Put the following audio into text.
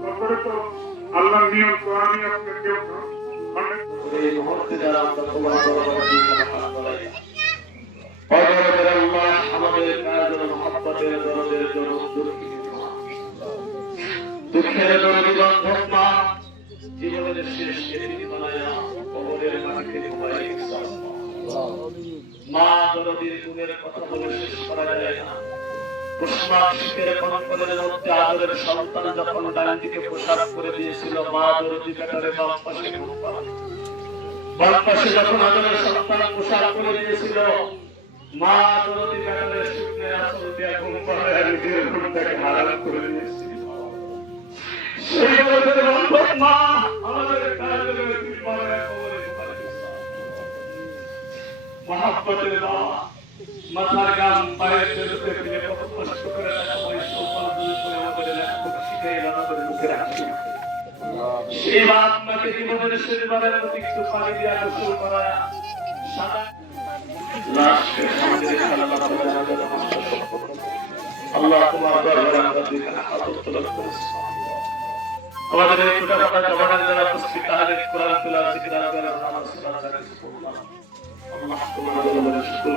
তারপরে তো আল্লাহর নিয়ম তো আমি আপনাকে কেউ এই মুহূর্তে যারা আমরা তোমার দরবারে দিয়েছি হাত বাড়াই অদরদের আল্লাহ আমাদের কাজের মহব্বতের দরদের জন্য দুঃখের দরদি বন্ধক মা জীবনের শেষ কেটে বানায়া কবরের মাটিতে ঘুমাই মা দরদির গুণের কথা বলে শেষ করা যায় না। পুষ্পাক্ষের কনকনের মধ্যে আদরের সন্তান যখন ডান দিকে পোশাক করে দিয়েছিল মা দরদি কাটারে বাম পাশে বাম পাশে যখন আদরের সন্তান পোশাক করে দিয়েছিল মা দরদি কাটারে শুকনে আসল দিয়া ঘুম পাড়ায় নিজের ঘুমটাকে হারাম করে দিয়েছিল। সেই দরদের বন্ধক মা আমাদের কাজের কবরে মহব্বতের বাবা মাথার গাম পায়ের তেলতে ফিরে কত কষ্ট করে টাকা পয়সা উপার্জন করে আমাদের লেখাপড়া শিখাই আমাদের মুখে রাখছি। সেই বাপমাকে জীবনের শেষবারের প্রতি একটু পানি দিয়ে গোসল করায় সাদা লাশের সামনে আল্লাহ তোমার দরবারে আমরা দুইখানা হাত উত্তোলন করেছি। আমাদের এই ছোটখাটো জবানের যারা উপস্থিত তাহলে কোরআন তেলাওয়াত জিকির আজকার নামাজ সালাত আল্লাহ তোমার দরবারে শুকর